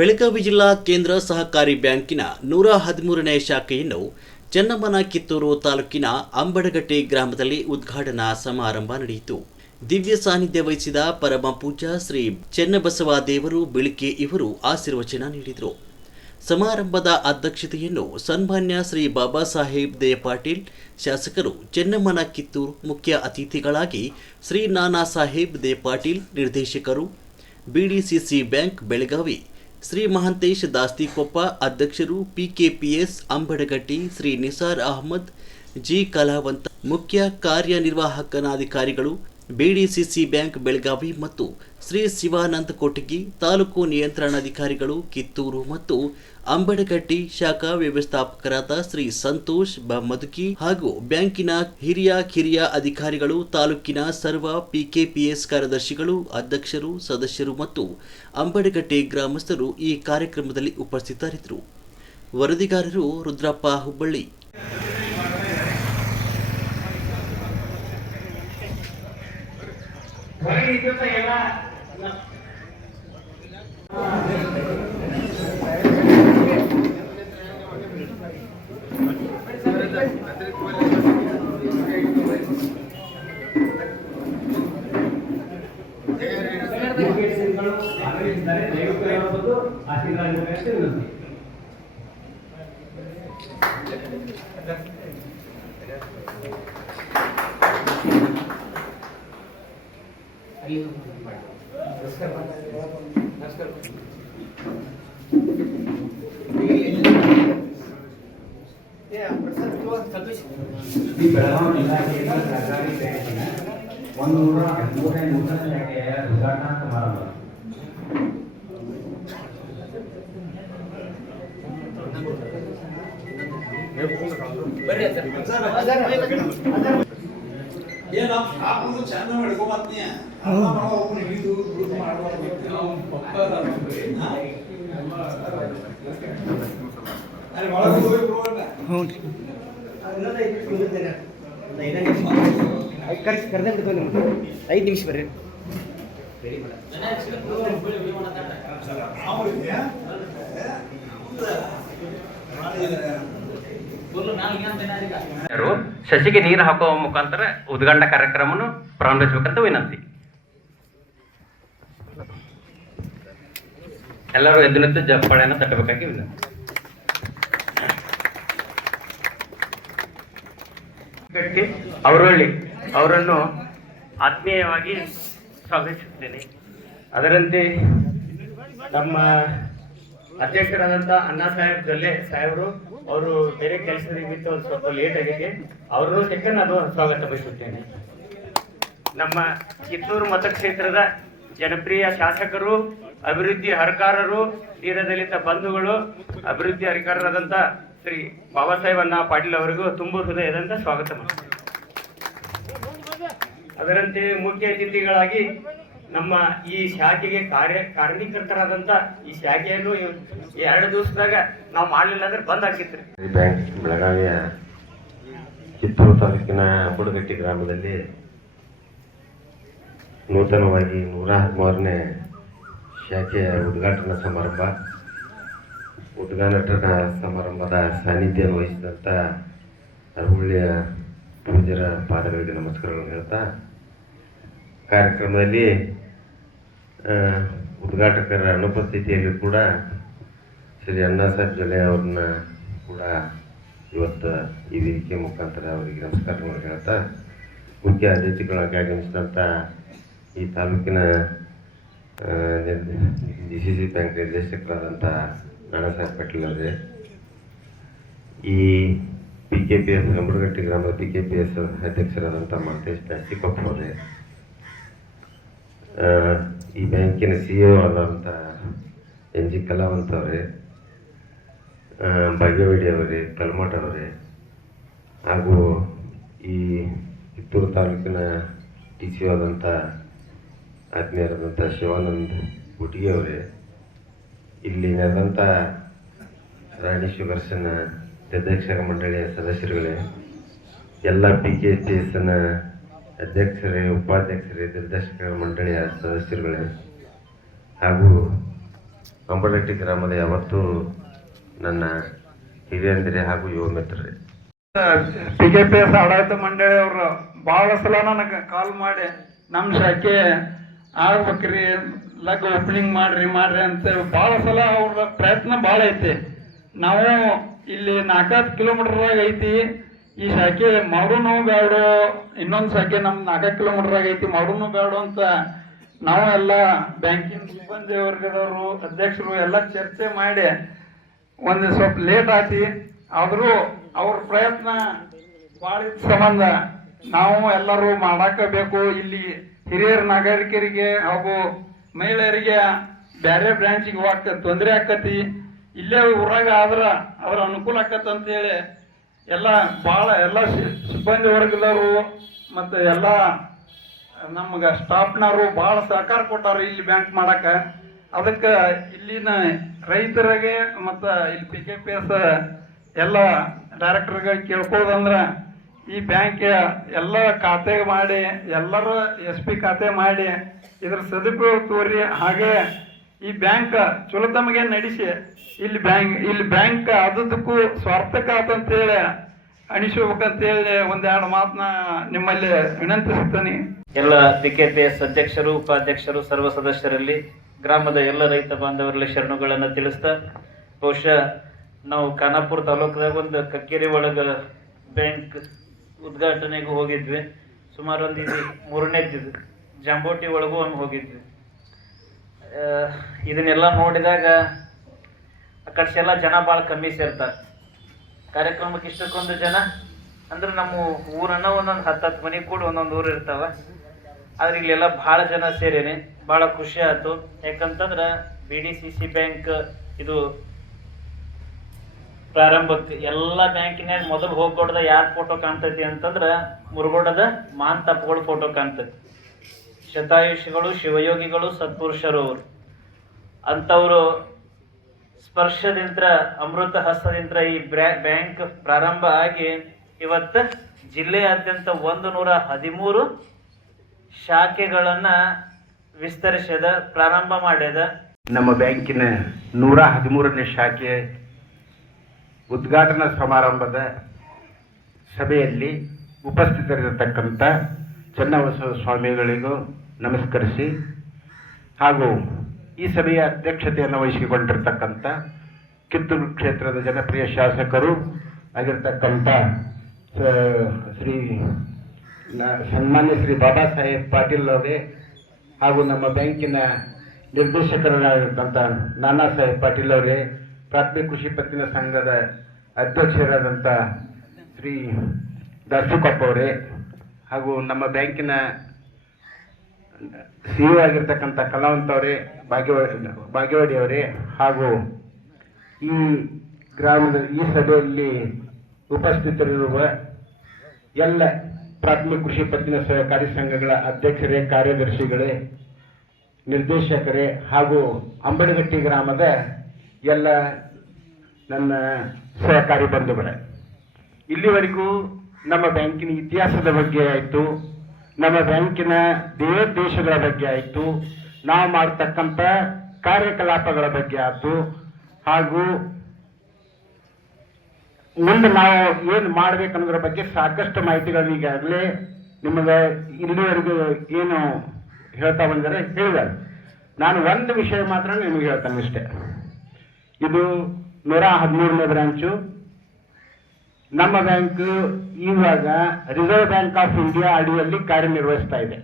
ಬೆಳಗಾವಿ ಜಿಲ್ಲಾ ಕೇಂದ್ರ ಸಹಕಾರಿ ಬ್ಯಾಂಕಿನ 113ನೇ ಶಾಖೆಯನ್ನು ಚೆನ್ನಮ್ಮನ ಕಿತ್ತೂರು ತಾಲೂಕಿನ ಅಂಬಡಗಟ್ಟೆ ಗ್ರಾಮದಲ್ಲಿ ಉದ್ಘಾಟನಾ ಸಮಾರಂಭ ನಡೆಯಿತು. ದಿವ್ಯ ಸಾನ್ನಿಧ್ಯ ವಹಿಸಿದ ಪರಮ ಪೂಜ್ಯ ಶ್ರೀ ಚೆನ್ನಬಸವ ದೇವರು ಬಿಳಿಕೆ ಇವರು ಆಶೀರ್ವಚನ ನೀಡಿದರು. ಸಮಾರಂಭದ ಅಧ್ಯಕ್ಷತೆಯನ್ನು ಸನ್ಮಾನ್ಯ ಶ್ರೀ ಬಾಬಾ ಸಾಹೇಬ್ ದೇ ಪಾಟೀಲ್ ಶಾಸಕರು, ಚೆನ್ನಮ್ಮನ ಕಿತ್ತೂರು ಮುಖ್ಯ ಅತಿಥಿಗಳಾಗಿ ಶ್ರೀ ನಾನಾ ಸಾಹೇಬ್ ದೇ ಪಾಟೀಲ್ ನಿರ್ದೇಶಕರು, ಬಿಡಿಸಿಸಿ ಬ್ಯಾಂಕ್ ಬೆಳಗಾವಿ ಶ್ರೀ ಮಹಾಂತೇಶ್ ದಾಸ್ತಿಕೊಪ್ಪ ಅಧ್ಯಕ್ಷರು, ಪಿಕೆಪಿಎಸ್ ಅಂಬಡಗಟ್ಟಿ ಶ್ರೀ ನಿಸಾರ್ ಅಹಮದ್ ಜಿ ಕಲಾವಂತ ಮುಖ್ಯ ಕಾರ್ಯನಿರ್ವಾಹಕನಾಧಿಕಾರಿಗಳು, ಬಿಡಿಸಿಸಿ ಬ್ಯಾಂಕ್ ಬೆಳಗಾವಿ ಮತ್ತು ಶ್ರೀ ಶಿವಾನಂದ ಕೊಟಗಿ ತಾಲೂಕು ನಿಯಂತ್ರಣಾಧಿಕಾರಿಗಳು, ಕಿತ್ತೂರು ಮತ್ತು ಅಂಬಡಗಟ್ಟಿ ಶಾಖಾ ವ್ಯವಸ್ಥಾಪಕರಾದ ಶ್ರೀ ಸಂತೋಷ್ ಮದುಕಿ ಹಾಗೂ ಬ್ಯಾಂಕಿನ ಹಿರಿಯ ಅಧಿಕಾರಿಗಳು, ತಾಲೂಕಿನ ಸರ್ವ ಪಿಕೆಪಿಎಸ್ ಕಾರ್ಯದರ್ಶಿಗಳು, ಅಧ್ಯಕ್ಷರು, ಸದಸ್ಯರು ಮತ್ತು ಅಂಬಡಗಟ್ಟೆ ಗ್ರಾಮಸ್ಥರು ಈ ಕಾರ್ಯಕ್ರಮದಲ್ಲಿ ಉಪಸ್ಥಿತರಿದ್ದರು. ವರದಿಗಾರರು ರುದ್ರಪ್ಪ ಹುಬ್ಬಳ್ಳಿ. ಬೆಳಗಾವಿ ಜಿಲ್ಲಾ ಸರ್ಕಾರಿ ಬ್ಯಾಂಕಿನ 113ನೇ ನೂತನ ಶಾಖೆಯ ಉದ್ಘಾಟನಾ ಸಮಾರಂಭ. ಐದು ನಿಮಿಷ ಬರ್ರಿ. ಸಸಿಗೆ ನೀರು ಹಾಕುವ ಮುಖಾಂತರ ಉದ್ಘಾಟನಾ ಕಾರ್ಯಕ್ರಮವನ್ನು ಪ್ರಾರಂಭಿಸಬೇಕಂತ ವಿನಂತಿ. ಎಲ್ಲರೂ ಎದ್ದು ನಿಂತು ಜಪ್ಪಾಳೆಯನ್ನು ತಟ್ಟಬೇಕಾಗಿ ವಿನಂತಿ. ಅವರಳ್ಳಿ ಅವರನ್ನು ಆತ್ಮೀಯವಾಗಿ ಸ್ವಾಗತಿಸುತ್ತೇನೆ. ಅದರಂತೆ ನಮ್ಮ ಅಧ್ಯಕ್ಷರಾದಂಥ ಅಣ್ಣಾ ಸಾಹೇಬ್ ಜೊಲ್ಲೆ ಸಾಹೇಬರು ಅವರು ಬೇರೆ ಕೆಲಸದ ನಿಮಿತ್ತ ಒಂದು ಸ್ವಲ್ಪ ಲೇಟ್ ಆಗಿದೆ, ಅವರನ್ನು ತೆಕ್ಕ ನಾನು ಸ್ವಾಗತ ಬಯಸುತ್ತೇನೆ. ನಮ್ಮ ಕಿತ್ತೂರು ಮತಕ್ಷೇತ್ರದ ಜನಪ್ರಿಯ ಶಾಸಕರು, ಅಭಿವೃದ್ಧಿ ಹರಕಾರರು, ದೀನದಲಿತ ಬಂಧುಗಳು, ಅಭಿವೃದ್ಧಿ ಹರಿಕಾರರಾದಂಥ ಶ್ರೀ ಬಾಬಾ ಸಾಹೇಬ್ ಅಣ್ಣಾ ಪಾಟೀಲ್ ಅವರಿಗೂ ತುಂಬ ಹೃದಯದಿಂದ ಸ್ವಾಗತ ಮಾಡ್ತೇನೆ. ಅದರಂತೆ ಮುಖ್ಯ ಅತಿಥಿಗಳಾಗಿ ನಮ್ಮ ಈ ಶಾಖೆಗೆ ಕಾರ್ಯಕರ್ತರಾದಂಥ ಈ ಶಾಖೆಯನ್ನು 2 ದಿವಸದಾಗ ನಾವು ಮಾಡಲಿಲ್ಲ ಅಂದ್ರೆ ಬಂದ್ ಹಾಕಿತ್ರಿ. ಬ್ಯಾಂಕ್ ಬೆಳಗಾವಿಯ ಕಿತ್ತೂರು ತಾಲೂಕಿನ ಅಂಬಡಗಟ್ಟಿ ಗ್ರಾಮದಲ್ಲಿ ನೂತನವಾಗಿ 113ನೇ ಶಾಖೆಯ ಉದ್ಘಾಟನಾ ಸಮಾರಂಭ. ಉದ್ಘಾಟನಾ ಸಮಾರಂಭದ ಸಾನ್ನಿಧ್ಯ ವಹಿಸಿದಂಥ ಅರಹುಳ್ಳಿಯ ಪೂಜ್ಯರ ಪಾದಗಳಿಗೆ ನಮಸ್ಕಾರಗಳನ್ನು ಹೇಳ್ತಾ, ಕಾರ್ಯಕ್ರಮದಲ್ಲಿ ಉದ್ಘಾಟಕರ ಅನುಪಸ್ಥಿತಿಯಲ್ಲಿ ಕೂಡ ಶ್ರೀ ಅಣ್ಣಾ ಸಾಹೇಬ್ ಜೊಲ್ಲೆ ಅವ್ರನ್ನ ಕೂಡ ಇವತ್ತು ಈ ವೇದಿಕೆ ಮುಖಾಂತರ ಅವರಿಗೆ ನಮಸ್ಕಾರಗಳನ್ನು ಹೇಳ್ತಾ, ಮುಖ್ಯ ಅತಿಥಿಗಳಾಗಿ ಆಗಮಿಸಿದಂಥ ಈ ತಾಲೂಕಿನ DCC ಬ್ಯಾಂಕ್ ನಿರ್ದೇಶಕರಾದಂಥ ನಾನಾ ಸಾಹೇಬ್ ಪಾಟೀಲ್ ಅವರೇ, ಈ PKPS ಅಂಬಡಗಟ್ಟಿ ಗ್ರಾಮದ PKPS ಅಧ್ಯಕ್ಷರಾದಂಥ ಮಹಾಂತೇಶ್ ದಾಸ್ತಿಕೊಪ್ಪ ಅವರೇ, ಈ ಬ್ಯಾಂಕಿನ CEO ಆದಂಥ NG ಕಲಾವಂತ ಅವರೇ, ಭಾಗ್ಯವಾಡಿ ಅವರೇ, ಕಲ್ಮಠ ಅವರೇ, ಹಾಗೂ ಈ ಕಿತ್ತೂರು ತಾಲೂಕಿನ TCO ಆದಂಥ ಆತ್ಮೀಯರಾದಂಥ ಶಿವಾನಂದ ಕೊಟಗಿ ಅವರೇ, ಇಲ್ಲಿ ನಡೆದಂಥ ರಾಣಿ ಶುಗರ್ಸ್ನ ಅಧ್ಯಕ್ಷರ ಮಂಡಳಿಯ ಸದಸ್ಯರುಗಳೇ, ಎಲ್ಲ PKPSನ ಅಧ್ಯಕ್ಷರೇ, ಉಪಾಧ್ಯಕ್ಷರೇ, ನಿರ್ದೇಶಕರ ಮಂಡಳಿಯ ಸದಸ್ಯರುಗಳೇ, ಹಾಗೂ ಅಂಬಡಟ್ಟಿ ಗ್ರಾಮದ ಯಾವತ್ತೂ ನನ್ನ ಹಿರಿಯಂದಿರೆ ಹಾಗೂ ಯುವ ಮಿತ್ರರೇ. PKPS ಆಡಳಿತ ಮಂಡಳಿಯವರು ಭಾಳ ಸಲ ನನಗೆ ಕಾಲ್ ಮಾಡಿ ನಮ್ಮ ಶಾಖೆ ಆಗ್ಬೇಕ್ರಿ, ಲಗ್ ಓಪನಿಂಗ್ ಮಾಡ್ರಿ ಅಂತೇಳಿ ಭಾಳ ಸಲ ಅವ್ರ ಪ್ರಯತ್ನ ಭಾಳ ಐತಿ. ನಾವು ಇಲ್ಲಿ 4 ಕಿಲೋಮೀಟರ್ದಾಗ ಐತಿ ಈ ಶಾಖೆ, ಮಾಡೋನು ಬೇಡ, ಇನ್ನೊಂದು ಶಾಖೆ ನಮ್ಮ 4 ಕಿಲೋಮೀಟರ್ದಾಗ ಐತಿ, ಮಾಡೋನು ಬೇಡ ಅಂತ ನಾವು ಎಲ್ಲ ಬ್ಯಾಂಕಿನ ಸಿಬ್ಬಂದಿ ವರ್ಗದವರು, ಅಧ್ಯಕ್ಷರು ಎಲ್ಲ ಚರ್ಚೆ ಮಾಡಿ ಒಂದು ಸ್ವಲ್ಪ ಲೇಟ್ ಆತಿ. ಆದರೂ ಅವ್ರ ಪ್ರಯತ್ನ ಭಾಳ ಸಂಬಂಧ ನಾವು ಎಲ್ಲರೂ ಮಾಡಾಕಬೇಕು. ಇಲ್ಲಿ ಹಿರಿಯರ ನಾಗರಿಕರಿಗೆ ಹಾಗೂ ಮಹಿಳೆಯರಿಗೆ ಬೇರೆ ಬ್ರಾಂಚಿಗೆ ಹೋಗಕ್ಕೆ ತೊಂದರೆ ಆಕತಿ, ಇಲ್ಲೇ ಊರಾಗ ಅದ್ರ ಅನುಕೂಲ ಆಕತ್ ಅಂತೇಳಿ ಎಲ್ಲ ಭಾಳ ಎಲ್ಲ ಸಿಬ್ಬಂದಿ ವರ್ಗದವರು ಮತ್ತು ಎಲ್ಲ ನಮ್ಗೆ ಸ್ಟಾಫ್ನವರು ಭಾಳ ಸಹಕಾರ ಕೊಟ್ಟಾರ ಇಲ್ಲಿ ಬ್ಯಾಂಕ್ ಮಾಡಕ್ಕೆ. ಅದಕ್ಕೆ ಇಲ್ಲಿನ ರೈತರಿಗೆ ಮತ್ತು ಇಲ್ಲಿ PKPS ಎಲ್ಲ ಡೈರೆಕ್ಟರ್ಗೆ ಕೇಳ್ಕೊಳ್ಳೋದಂದ್ರೆ ಈ ಬ್ಯಾಂಕ್ ಎಲ್ಲ ಖಾತೆಗೆ ಮಾಡಿ, ಎಲ್ಲರೂ SP ಖಾತೆ ಮಾಡಿ ಇದ್ರ ಸದುಪಯೋಗ ತೋರಿ, ಹಾಗೆ ಈ ಬ್ಯಾಂಕ್ ಚಲೋ ತಮಗೆ ನಡೆಸಿ ಇಲ್ಲಿ ಬ್ಯಾಂಕ್ ಅದಕ್ಕೂ ಸ್ವಾರ್ಥಕ ಆತಂತೇಳಿ ಅನಿಸ್ಬೇಕಂತೇಳಿ ಒಂದೆರಡು ಮಾತನ್ನ ನಿಮ್ಮಲ್ಲಿ ವಿನಂತಿಸುತ್ತೇನೆ. ಎಲ್ಲ PKPS ಅಧ್ಯಕ್ಷರು, ಉಪಾಧ್ಯಕ್ಷರು, ಸರ್ವ ಸದಸ್ಯರಲ್ಲಿ, ಗ್ರಾಮದ ಎಲ್ಲ ರೈತ ಬಾಂಧವರಲ್ಲಿ ಶರಣುಗಳನ್ನು ತಿಳಿಸ್ತಾ, ಬಹುಶಃ ನಾವು ಖಾನಾಪುರ ತಾಲೂಕದಾಗ ಒಂದು ಕಕ್ಕೇರಿ ಒಳಗೆ ಬ್ಯಾಂಕ್ ಉದ್ಘಾಟನೆಗೂ ಹೋಗಿದ್ವಿ. ಸುಮಾರು ಒಂದು ಇದು 3ನೇದ್ದು ಜಾಂಬೋಟಿ ಒಳಗೂ ಒಂದು ಹೋಗಿದ್ವಿ. ಇದನ್ನೆಲ್ಲ ನೋಡಿದಾಗ ಆ ಕಡೆ ಎಲ್ಲ ಜನ ಭಾಳ ಕಮ್ಮಿ ಸೇರ್ತಾರೆ. ಕಾರ್ಯಕ್ರಮಕ್ಕೆ ಇಷ್ಟಕ್ಕೊಂದು ಜನ ಅಂದ್ರೆ ನಮ್ಮ ಊರನ್ನ ಒಂದೊಂದು 10 ಮನೆ ಕೂಡ ಒಂದೊಂದು ಊರು ಇರ್ತಾವ. ಆದ್ರೆ ಇಲ್ಲೆಲ್ಲ ಭಾಳ ಜನ ಸೇರೇನೆ, ಭಾಳ ಖುಷಿ ಆಯ್ತು. ಯಾಕಂತಂದ್ರೆ BDCC ಬ್ಯಾಂಕ್ ಇದು ಪ್ರಾರಂಭಕ್ಕೆ ಎಲ್ಲ ಬ್ಯಾಂಕಿನಾಗ ಮೊದಲು ಹೋಗ್ಕೊಡ್ದ ಯಾರ ಫೋಟೋ ಕಾಣ್ತೈತಿ ಅಂತಂದ್ರೆ ಮುರುಗೋಡದ ಮಾನ್ ತಪ್ಪಗಳು ಫೋಟೋ ಕಾಣ್ತೈತಿ. ಶತಾಯುಷಿಗಳು, ಶಿವಯೋಗಿಗಳು, ಸತ್ಪುರುಷರು ಅವರು ಅಂಥವರು ಸ್ಪರ್ಶದಿಂದ, ಅಮೃತ ಹಸ್ತದಿಂದ ಈ ಬ್ಯಾಂಕ್ ಪ್ರಾರಂಭ ಆಗಿ ಇವತ್ತು ಜಿಲ್ಲೆಯಾದ್ಯಂತ 113 ಶಾಖೆಗಳನ್ನು ವಿಸ್ತರಿಸ್ಯದ, ಪ್ರಾರಂಭ ಮಾಡ್ಯದ. ನಮ್ಮ ಬ್ಯಾಂಕಿನ 113ನೇ ಶಾಖೆ ಉದ್ಘಾಟನಾ ಸಮಾರಂಭದ ಸಭೆಯಲ್ಲಿ ಉಪಸ್ಥಿತರಿರತಕ್ಕಂಥ ಚನ್ನಬಸವ ಸ್ವಾಮಿಗಳಿಗೂ ನಮಸ್ಕರಿಸಿ, ಹಾಗೂ ಈ ಸಭೆಯ ಅಧ್ಯಕ್ಷತೆಯನ್ನು ವಹಿಸಿಕೊಂಡಿರ್ತಕ್ಕಂಥ ಕಿತ್ತೂರು ಕ್ಷೇತ್ರದ ಜನಪ್ರಿಯ ಶಾಸಕರು ಆಗಿರ್ತಕ್ಕಂಥ ಸನ್ಮಾನ್ಯ ಶ್ರೀ ಬಾಬಾ ಸಾಹೇಬ್ ಪಾಟೀಲ್ ಅವರೇ, ಹಾಗೂ ನಮ್ಮ ಬ್ಯಾಂಕಿನ ನಿರ್ದೇಶಕರಾಗಿರ್ತಕ್ಕಂಥ ನಾನಾ ಸಾಹೇಬ್ ಪಾಟೀಲ್ ಅವರೇ, ಪ್ರಾಥಮಿಕ ಕೃಷಿ ಪತ್ತಿನ ಸಂಘದ ಅಧ್ಯಕ್ಷರಾದಂಥ ಶ್ರೀ ದಾಸುಕಪ್ಪ ಅವರೇ, ಹಾಗೂ ನಮ್ಮ ಬ್ಯಾಂಕಿನ CEO ಆಗಿರ್ತಕ್ಕಂಥ ಕಲಾವಂತ ಅವರೇ, ಭಾಗ್ಯವಾಡಿ ಅವರೇ, ಹಾಗೂ ಈ ಗ್ರಾಮದ ಈ ಸಭೆಯಲ್ಲಿ ಉಪಸ್ಥಿತರಿರುವ ಎಲ್ಲ ಪ್ರಾಥಮಿಕ ಕೃಷಿ ಪತ್ತಿನ ಸಹಕಾರಿ ಸಂಘಗಳ ಅಧ್ಯಕ್ಷರೇ, ಕಾರ್ಯದರ್ಶಿಗಳೇ, ನಿರ್ದೇಶಕರೇ, ಹಾಗೂ ಅಂಬಡಗಟ್ಟಿ ಗ್ರಾಮದ ಎಲ್ಲ ನನ್ನ ಸಹಕಾರಿ ಬಂಧುಗಳೇ, ಇಲ್ಲಿವರೆಗೂ ನಮ್ಮ ಬ್ಯಾಂಕಿನ ಇತಿಹಾಸದ ಬಗ್ಗೆ ಆಯಿತು, ನಮ್ಮ ಬ್ಯಾಂಕಿನ ದೇಶಗಳ ಬಗ್ಗೆ ಆಯಿತು, ನಾವು ಮಾಡತಕ್ಕಂಥ ಕಾರ್ಯಕಲಾಪಗಳ ಬಗ್ಗೆ ಆಯಿತು, ಹಾಗೂ ಮುಂದೆ ನಾವು ಏನು ಮಾಡ್ಬೇಕನ್ನೋದ್ರ ಬಗ್ಗೆ ಸಾಕಷ್ಟು ಮಾಹಿತಿಗಳನ್ನ ಈಗಾಗಲೇ ನಿಮಗೆ ಇಲ್ಲಿವರೆಗೂ ಏನು ಹೇಳ್ತಾ ಬಂದರೆ ಹೇಳಿದ್ದಾರೆ. ನಾನು ಒಂದು ವಿಷಯ ಮಾತ್ರ ನಿಮಗೆ ಹೇಳ್ತಾನೆ ಇಷ್ಟೇ. ಇದು 113ನೇ ಬ್ರಾಂಚು. ನಮ್ಮ ಬ್ಯಾಂಕ್ ಇವಾಗ ರಿಸರ್ವ್ ಬ್ಯಾಂಕ್ ಆಫ್ ಇಂಡಿಯಾ ಅಡಿಯಲ್ಲಿ ಕಾರ್ಯನಿರ್ವಹಿಸ್ತಾ ಇದೆ.